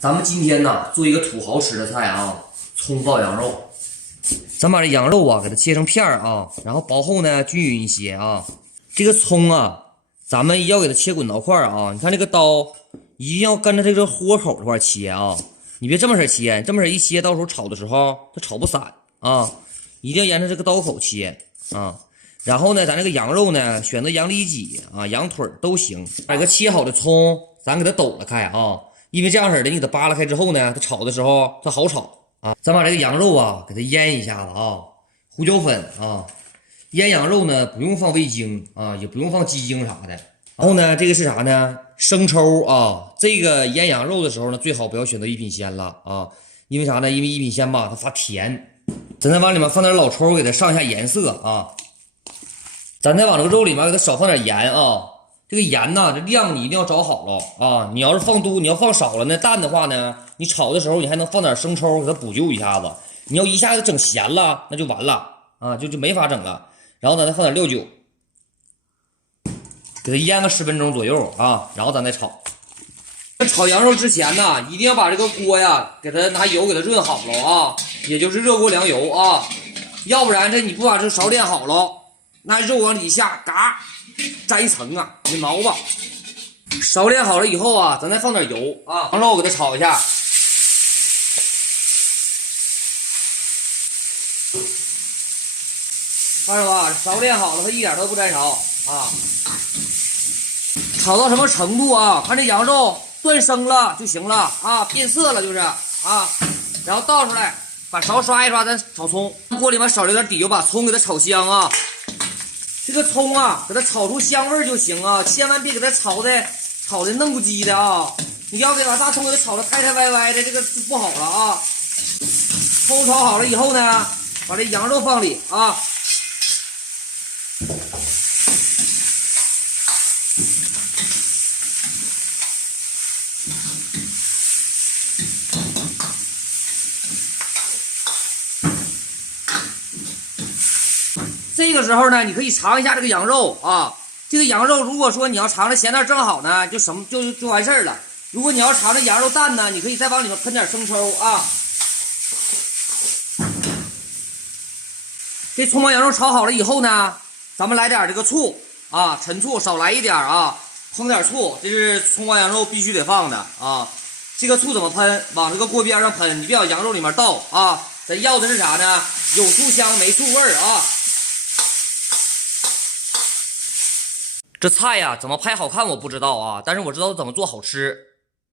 咱们今天呢做一个土豪吃的菜啊，葱爆羊肉。咱把这羊肉啊给它切成片儿啊，然后薄厚呢均匀一些啊。这个葱啊，咱们要给它切滚刀块啊。你看这个刀一定要跟着这个豁口这块切啊，你别这么式切，这么式一切，到时候炒的时候它炒不散啊。一定要沿着这个刀口切啊。然后呢，咱这个羊肉呢，选择羊里脊啊、羊腿都行。把这个切好的葱，咱给它抖了开啊。因为这样式的，你给它扒拉开之后呢，它炒的时候它好炒啊。咱把这个羊肉啊给它腌一下子啊，胡椒粉啊。腌羊肉呢不用放味精啊，也不用放鸡精啥的。然后呢，这个是啥呢？生抽啊。这个腌羊肉的时候呢，最好不要选择一品鲜了啊，因为啥呢？因为一品鲜吧它发甜。咱再往里面放点老抽，给它上一下颜色啊。咱再往这个肉里面给它少放点盐啊。这个盐呢，这量你一定要找好了啊！你要是放多，你要放少了呢，淡的话呢，你炒的时候你还能放点生抽给它补救一下子。你要一下子整咸了，那就完了啊，就没法整了。然后呢，再放点料酒，给它腌个10分钟左右啊，然后咱再炒。炒羊肉之前呢，一定要把这个锅呀，给它拿油给它润好了啊，也就是热锅凉油啊，要不然这你不把这勺练好了，那肉往里下嘎。粘一层啊，你挠吧。勺炼好了以后啊，咱再放点油啊，羊肉给它炒一下。看着吧，勺炼好了，它一点都不粘勺啊。炒到什么程度啊？看这羊肉断生了就行了啊，变色了就是啊。然后倒出来，把勺刷一刷，咱炒葱。锅里面少留点底油，把葱给它炒香啊。这个葱啊，给它炒出香味就行啊，千万别给它炒的嫩不叽的啊！你要给把大葱给它炒的太歪歪的，这个就不好了啊。葱炒好了以后呢，把这羊肉放里啊。这个时候呢，你可以尝一下这个羊肉啊。这个羊肉，如果说你要尝着咸淡正好呢，就完事儿了。如果你要尝着羊肉淡呢，你可以再往里面喷点生抽啊。这葱爆羊肉炒好了以后呢，咱们来点这个醋啊，陈醋少来一点啊，烹点醋，这是葱爆羊肉必须得放的啊。这个醋怎么喷？往这个锅边上喷，你别往羊肉里面倒啊。咱要的是啥呢？有醋香没醋味儿啊。这菜呀，怎么拍好看我不知道啊，但是我知道怎么做好吃。